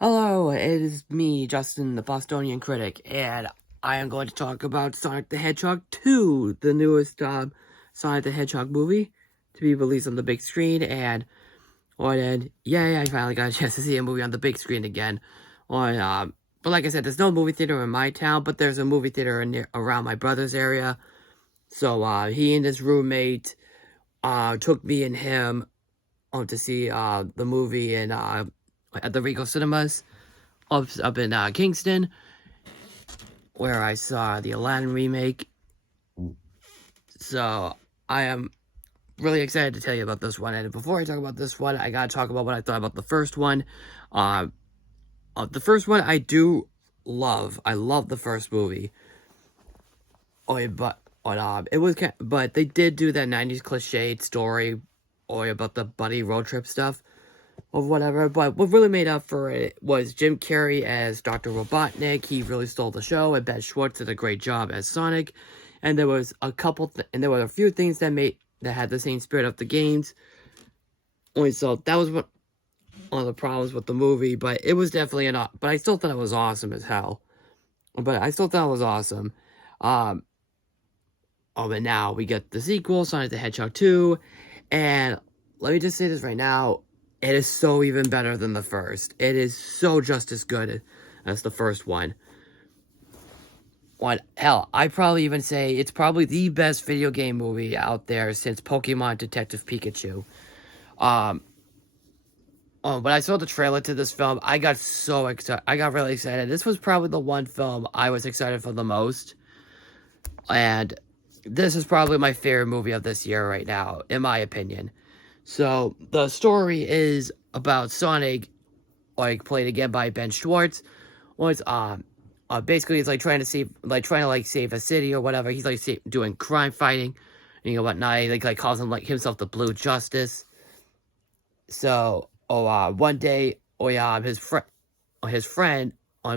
Hello, it is me, Justin, the Bostonian Critic, and I am going to talk about Sonic the Hedgehog 2, the newest Sonic the Hedgehog movie to be released on the big screen, and yay, I finally got a chance to see a movie on the big screen again. But like I said, there's no movie theater in my town, but there's a movie theater around my brother's area, so he and his roommate took me and him to see the movie at the Regal Cinemas up in Kingston, where I saw the Aladdin remake. So I am really excited to tell you about this one. And before I talk about this one, I gotta talk about what I thought about the first one. Uh, the first one I do love. I love the first movie. But they did do that '90s cliched story, about the buddy road trip stuff or whatever. But what really made up for it was Jim Carrey as Dr. Robotnik. He really stole the show, and Ben Schwartz did a great job as Sonic. And there was there were a few things that had the same spirit of the games. So that was one of the problems with the movie, but it was definitely but I still thought it was awesome as hell. But I still thought it was awesome. But now we get the sequel, Sonic the Hedgehog 2, and let me just say this right now, it is so even better than the first. It is so just as good as the first one. Hell, I'd probably even say it's probably the best video game movie out there since Pokémon Detective Pikachu. When I saw the trailer to this film, I got so excited. I got really excited. This was probably the one film I was excited for the most. And this is probably my favorite movie of this year right now, in my opinion. So, the story is about Sonic, played again by Ben Schwartz. Basically, it's trying to save a city or whatever. He's doing crime fighting, and whatnot. He calls himself the Blue Justice. So, one day, his friend Tom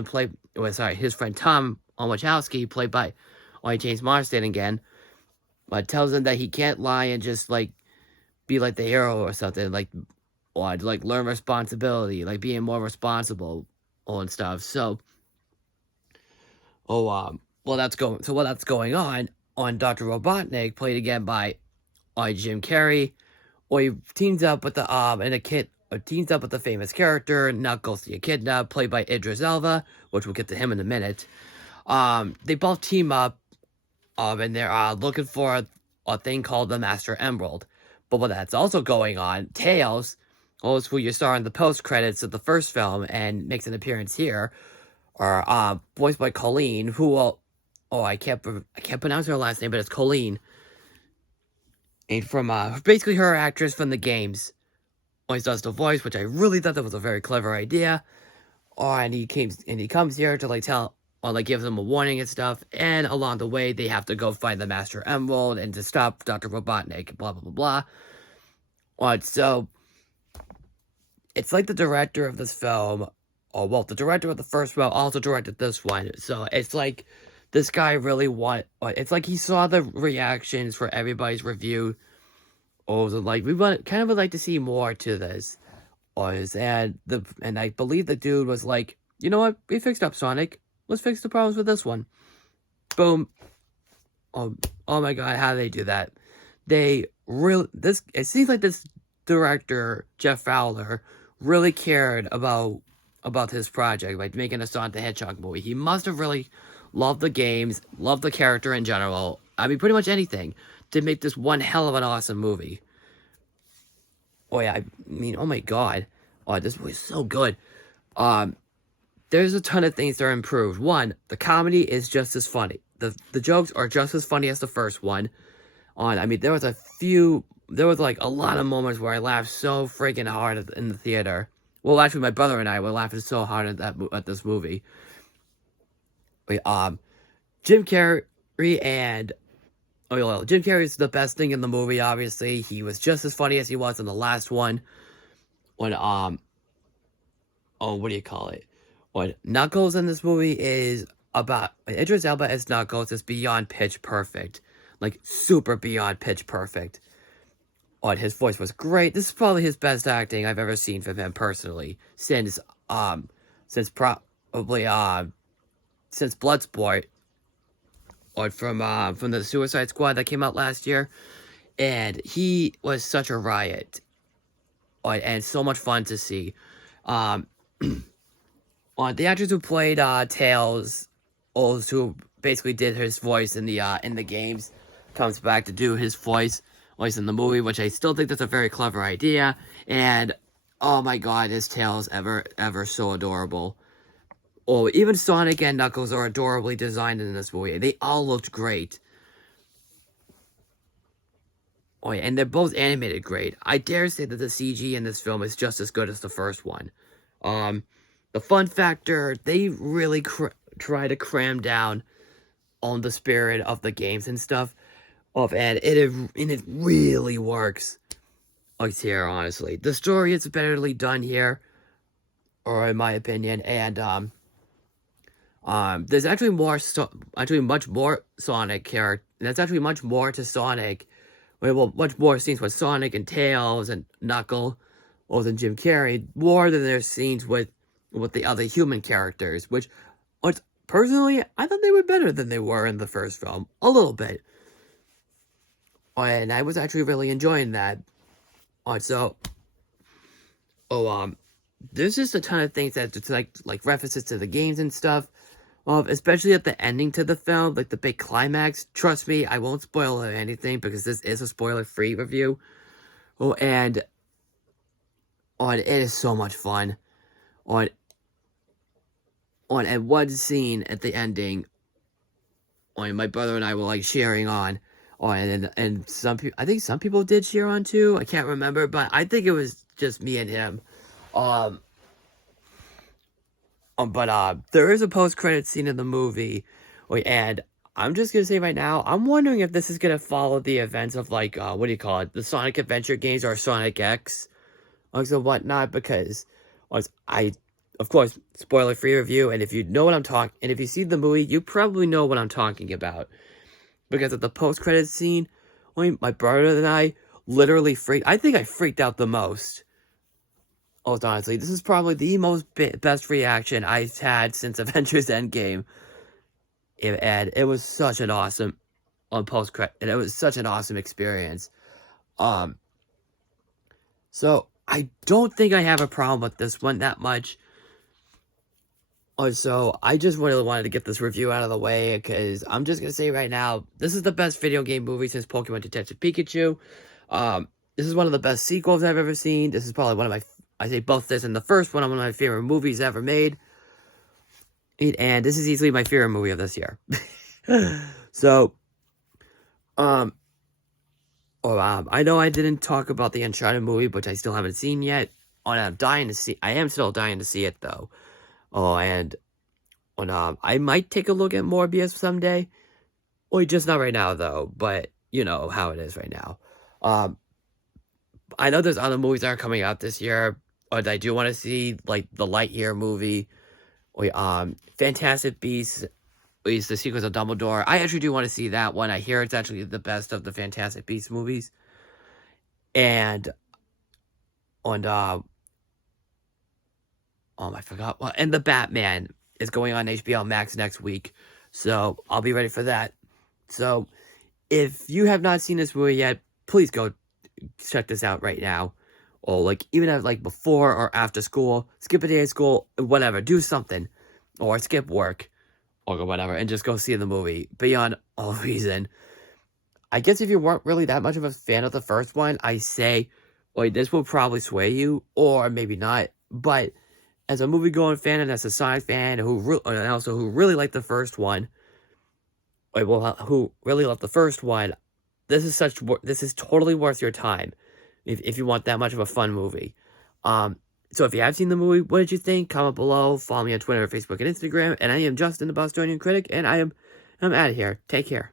Wachowski, played by James Marsden again, tells him that he can't lie and just be like the hero or something, or learn responsibility, being more responsible and stuff. So, while that's going on Dr. Robotnik, played again by Jim Carrey, he teams up with the famous character Knuckles the Echidna, played by Idris Elba, which we'll get to him in a minute. They both team up, and they're looking for a thing called the Master Emerald. But what that's also going on, Tails, who you saw in the post credits of the first film and makes an appearance here, are voiced by Colleen, who I can't pronounce her last name, but it's Colleen. And from basically her actress from the games, always does the voice, which I really thought that was a very clever idea. And he comes here to tell, gives them a warning and stuff, and along the way they have to go find the Master Emerald and to stop Dr. Robotnik, blah blah blah blah. So it's like the director of this film, the director of the first film also directed this one. So it's like this guy really it's like he saw the reactions for everybody's review. So we would like to see more to this. And I believe the dude was like, you know what, we fixed up Sonic. Let's fix the problems with this one. Boom. Oh my god, how do they do that? It seems like this director, Jeff Fowler, really cared about his project, making a Sonic the Hedgehog movie. He must have really loved the games, loved the character in general. I mean, pretty much anything to make this one hell of an awesome movie. Oh yeah, I mean, oh my god. This movie is so good. There's a ton of things that are improved. One, the comedy is just as funny. The jokes are just as funny as the first one. I mean, there was a lot of moments where I laughed so freaking hard in the theater. Well, actually, my brother and I were laughing so hard at this movie. Jim Carrey Jim Carrey's the best thing in the movie. Obviously, he was just as funny as he was in the last one. What do you call it? What Knuckles in this movie is about. Idris Elba as Knuckles is beyond pitch perfect, super beyond pitch perfect. His voice was great. This is probably his best acting I've ever seen from him personally since since probably since Bloodsport, or from the Suicide Squad that came out last year, and he was such a riot, and so much fun to see. Um, the actors who played Tails, who basically did his voice in the games, comes back to do his voice in the movie, which I still think that's a very clever idea. And oh my god, is Tails ever so adorable? Oh, even Sonic and Knuckles are adorably designed in this movie. They all looked great. Oh yeah, and they're both animated great. I dare say that the CG in this film is just as good as the first one. The fun factor, they really try to cram down on the spirit of the games and stuff. And it really works. Like here, honestly, the story is betterly done here, or in my opinion, and there's actually much more Sonic character. There's actually much more to Sonic. Well, much more scenes with Sonic and Tails and Knuckles and Jim Carrey, more than there's scenes with the other human characters, which personally, I thought they were better than they were in the first film. A little bit. And I was actually really enjoying that. There's just a ton of things that just like references to the games and stuff. Especially at the ending to the film, like the big climax. Trust me, I won't spoil anything because this is a spoiler-free review. And it is so much fun. And one scene at the ending, my brother and I were like cheering on. And some people, I think some people did cheer on too. I can't remember, but I think it was just me and him. But there is a post-credit scene in the movie, and I'm just gonna say right now, I'm wondering if this is gonna follow the events of like what do you call it, the Sonic Adventure games or Sonic X, or whatnot. Because of course, spoiler-free review, and if you know what I'm talking, and if you see the movie, you probably know what I'm talking about. Because of the post-credit scene, my brother and I literally freaked. I think I freaked out the most. Honestly, this is probably the best reaction I've had since Avengers Endgame. And it was such an awesome post-credit, and it was such an awesome experience. So I don't think I have a problem with this one that much. So I just really wanted to get this review out of the way, because I'm just gonna say right now, this is the best video game movie since Pokémon Detective Pikachu. This is one of the best sequels I've ever seen. This is probably one of my, I say both this and the first one, one of my favorite movies ever made. And this is easily my favorite movie of this year. So, I know I didn't talk about the Uncharted movie, which I still haven't seen yet. I am still dying to see it, though. I might take a look at Morbius someday. Just not right now, though. But, you know how it is right now. I know there's other movies that are coming out this year. I do want to see, like, the Lightyear movie. Fantastic Beasts is the sequels of Dumbledore. I actually do want to see that one. I hear it's actually the best of the Fantastic Beasts movies. And, I forgot. Well, and The Batman is going on HBO Max next week. So, I'll be ready for that. So, if you have not seen this movie yet, please go check this out right now. Or, like, even at, like, before or after school. Skip a day of school, whatever. Do something. Or skip work. Or whatever. And just go see the movie. Beyond all reason. I guess if you weren't really that much of a fan of the first one, I say, this will probably sway you. Or maybe not. But as a movie-going fan and as a Sonic fan who really liked the first one, who really loved the first one, this is totally worth your time if you want that much of a fun movie. So if you have seen the movie, what did you think? Comment below. Follow me on Twitter, Facebook, and Instagram. And I am Justin, the Bostonian Critic, and I'm out of here. Take care.